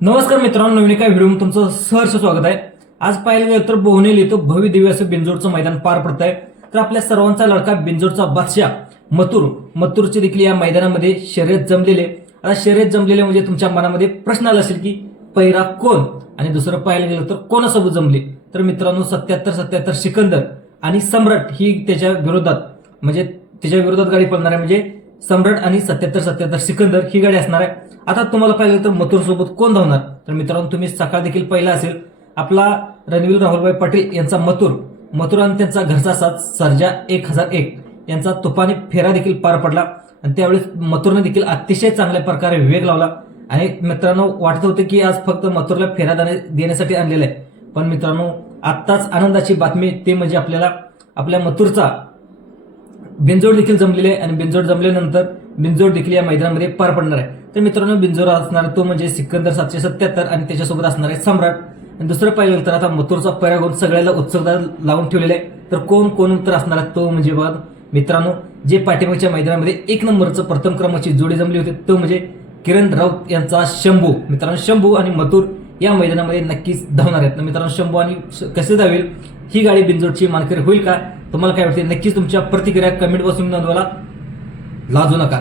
नमस्कार मित्रांनो नवीन एका व्हिडिओ तुमचं सहर्ष स्वागत आहे. आज पाहायला गेलं तर बोहनेल इथं भव्य दिव्य असं बिंजोडचं मैदान पार पडत आहे तर आपल्या सर्वांचा लडका बिंजोडचा बादशाह मथुर मथुरचे देखील या मैदानामध्ये शर्यत जमलेले. आता शर्यत जमलेले म्हणजे तुमच्या मनामध्ये प्रश्न आला असेल की पैरा कोण? आणि दुसरं पाहायला गेलं तर कोणासोबत जमले? तर मित्रांनो सत्याहत्तर सत्याहत्तर सिकंदर आणि सम्राट ही त्याच्या विरोधात म्हणजे त्याच्या विरोधात गाडी पळणार आहे म्हणजे सम्राट आणि सत्याहत्तर सत्याहत्तर सिकंदर ही गाडी असणार आहे. आता तुम्हाला पाहिलं तर मथुर सोबत कोण धावणार? तर मित्रांनो तुम्ही सकाळ देखील पहिला असेल. आपला रणवीर राहुलभाई पाटील यांचा मथुर. मथुर आणि त्यांचा घरचा साथ सर्जा एक हजार एक. यांचा तुफानी फेरा देखील पार पडला. आणि त्यावेळेस मथुरने देखील अतिशय चांगल्या प्रकारे विवेक लावला. आणि मित्रांनो वाटत होतं की आज फक्त मथुरला फेरा देण्या- देण्यासाठी आणलेलं आहे. पण मित्रांनो आत्ताच आनंदाची बातमी ते म्हणजे आपल्याला आपल्या मथुरचा बिंजोड देखील जमलेले आहे आणि बिंजोड जमल्यानंतर बिंजोड देखील या मैदानामध्ये पार पडणार आहे. तर मित्रांनो बिंजोड असणार तो म्हणजे सिकंदर सातशे सत्याहत्तर आणि त्याच्यासोबत असणार आहे सम्राट. आणि दुसरं पाहिलं तर आता मथुरचा पैरागोन सगळ्याला उत्सवदार लावून ठेवलेला आहे. तर कोण कोण तर असणार आहे तो म्हणजे बघ. मित्रांनो जे पाठिंबाच्या मैदानामध्ये एक नंबरचं प्रथम क्रमांकाची जोडी जमली होती तो म्हणजे किरण राऊत यांचा शंभू. मित्रांनो शंभू आणि मथुर या मैदानामध्ये नक्कीच धावणार आहेत. तर मित्रांनो शंभू आणि कसे धावेल? ही गाडी बिंजोडची मानकरी होईल का? तुम्हाला काय वाटते नक्कीच तुमच्या प्रतिक्रिया कमेंट बसून नोंदवायला लाजू नका.